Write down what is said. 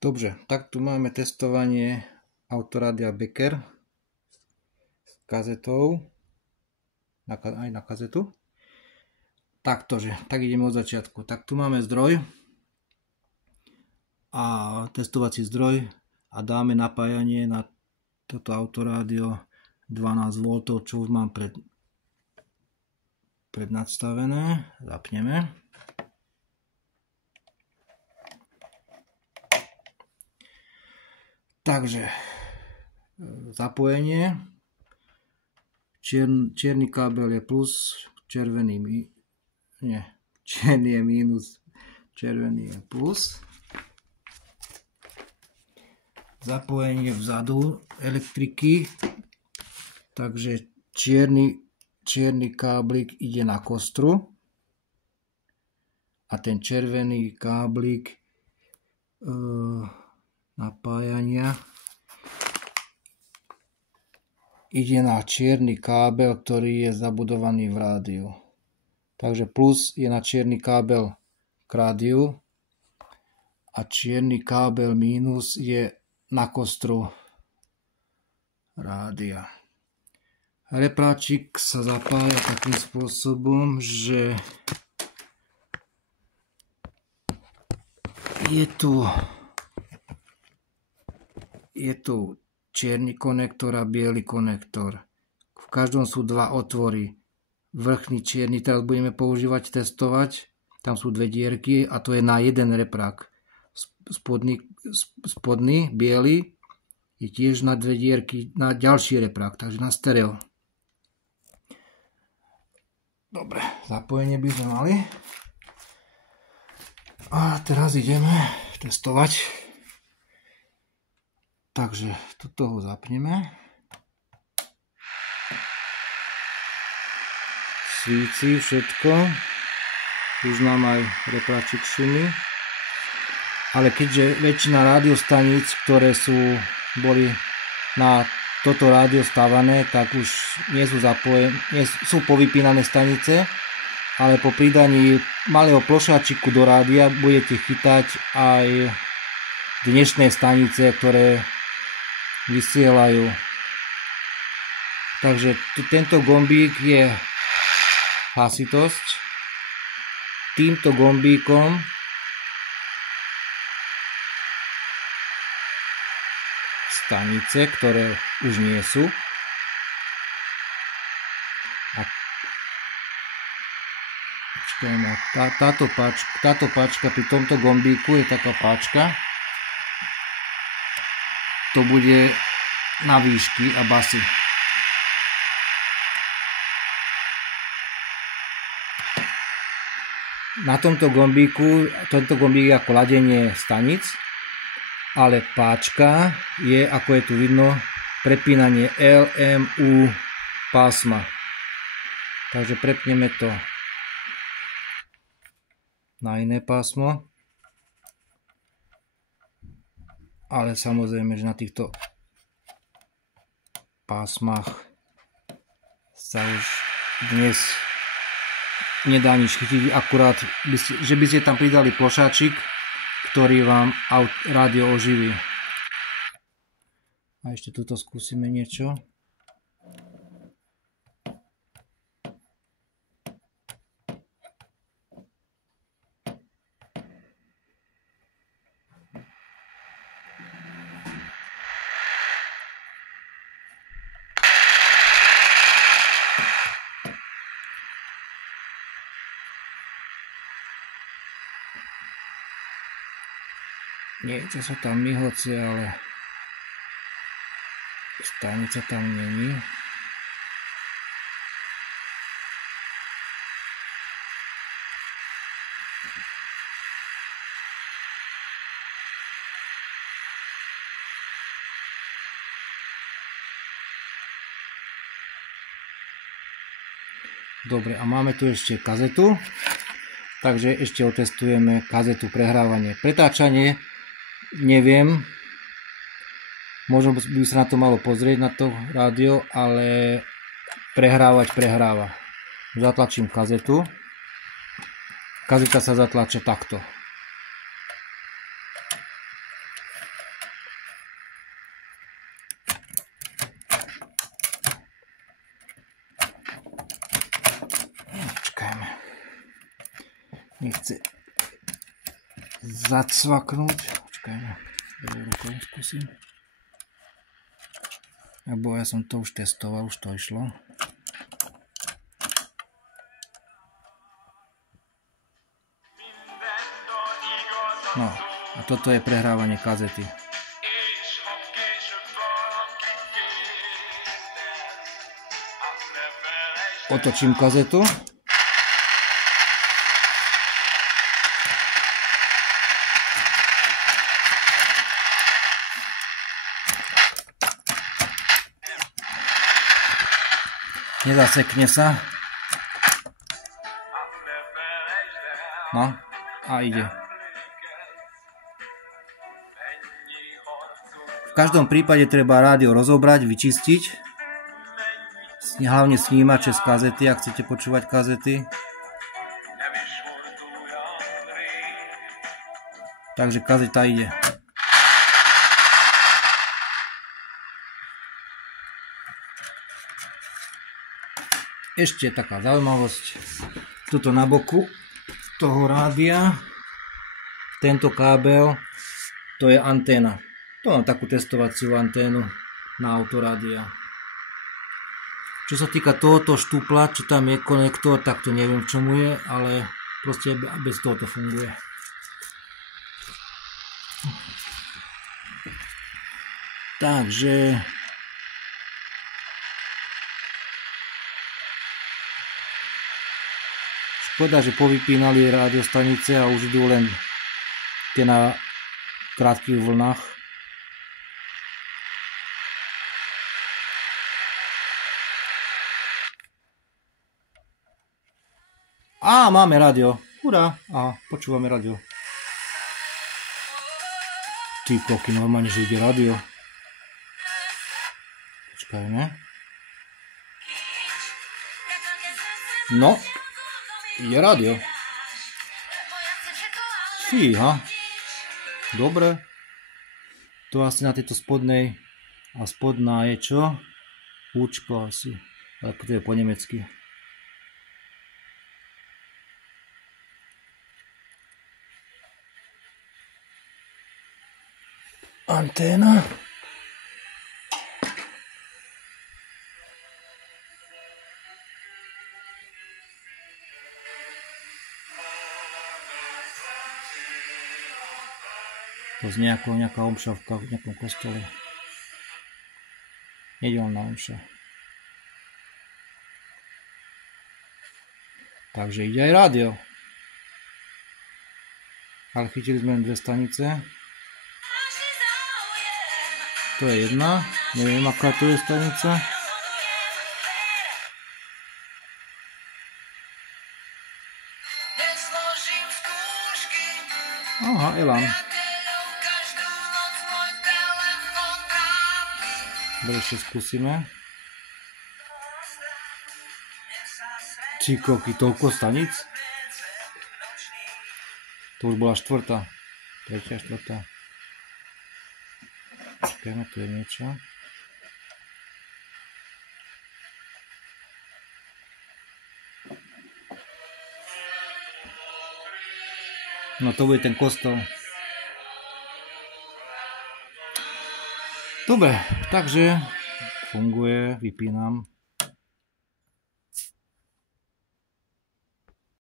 Dobre, tak tu máme testovanie autorádia Becker s kazetou, aj na kazetu. Taktože, tak ideme od začiatku. Tak tu máme zdroj a testovací zdroj a dáme napájanie na toto autorádio 12 V, čo už mám prednastavené. Zapneme. Takže zapojenie, čierny kábel je plus, červený je minus, červený je plus. Zapojenie vzadu elektriky, takže čierny káblik ide na kostru a ten červený káblik napájania ide na čierny kábel, ktorý je zabudovaný v rádiu. Takže plus je na čierny kábel k rádiu a čierny kábel mínus je na kostru rádia. Repráčik sa zapája takým spôsobom, že je tu čierny konektor a biely konektor. V každom sú dva otvory. Vrchný čierny teraz budeme testovať. Tam sú dve dierky a to je na jeden reprák. Spodný biely je tiež na dve dierky na ďalší reprák, takže na stereo. Dobre, zapojenie by sme mali. A teraz ideme testovať. Takže toto ho zapneme. Svíci všetko. Už nám aj repráčik šumí. Ale keďže väčšina rádiostaníc, ktoré boli na toto rádio stávané, tak už nie sú povypínané stanice, ale po pridaní malého plošáčiku do rádia budete chytať aj dnešné stanice, ktoré vysielajú. Takže tento gombík je hlasitosť. Týmto gombíkom stanice, ktoré už nie sú. A táto páčka pri tomto gombíku je taká páčka. To bude na výšky a basy. Na tomto gombíku, tento gombík je ako ladenie stanic, ale páčka je, ako je tu vidno, prepínanie LMU pásma. Takže prepneme to na iné pásmo. Ale samozrejme, že na týchto pásmach sa už dnes nedá nič chytiť, akurát, že by ste tam pridali plošáčik, ktorý vám rádio oživí. A ešte tuto skúsime niečo. Niečo sa tam myhoce, ale stanica tam není. Dobre, a máme tu ešte kazetu. Takže ešte otestujeme kazetu prehrávanie. Pretáčanie neviem, možno by sa na to malo pozrieť, na to rádio, ale prehrávať prehráva. Zatlačím kazetu. Kazeta sa zatlača takto. nechce zacvaknúť. Počkajme, druhou rukou skúsim. Lebo ja som to už testoval, už to išlo. No, a toto je prehrávanie kazety. Otočím kazetu. Nezasekne sa. No, a ide. V každom prípade treba rádio rozobrať, vyčistiť. Hlavne snímače z kazety, ak chcete počúvať kazety. Takže kazeta ide. Ešte taká zaujímavosť. Tuto na boku toho rádia, tento kábel, to je anténa. To mám takú testovaciu anténu na autorádia. Čo sa týka tohoto štúpla, čo tam je konektor, tak to neviem, v čomu je, ale proste bez toho to funguje. Takže škoda, že povypínali rádiostanice a už idú len tie na krátkych vlnách. Á, máme rádio. Hurá. Aha, počúvame rádio. Ty koky, normálne, že ide rádio. Počkajme. No, je rádio. Fíha. Dobre. To asi na tejto spodnej. A spodná je čo? Účko asi. Ale to je po nemecky. Anténa. To z nejaká omša v nejakom kostole. Nedeľná omša. Takže ide aj rádio. Ale chytili sme dve stanice. To je jedna. Neviem, aká to je stanica. Aha, Elan. Dobre, ešte skúsime. Číkovky, toľko stanic? To už bola štvrtá. Tretia, štvrtá. Počkajme, tu je niečo. No to bude ten kostol. Dobre, takže funguje, vypínam.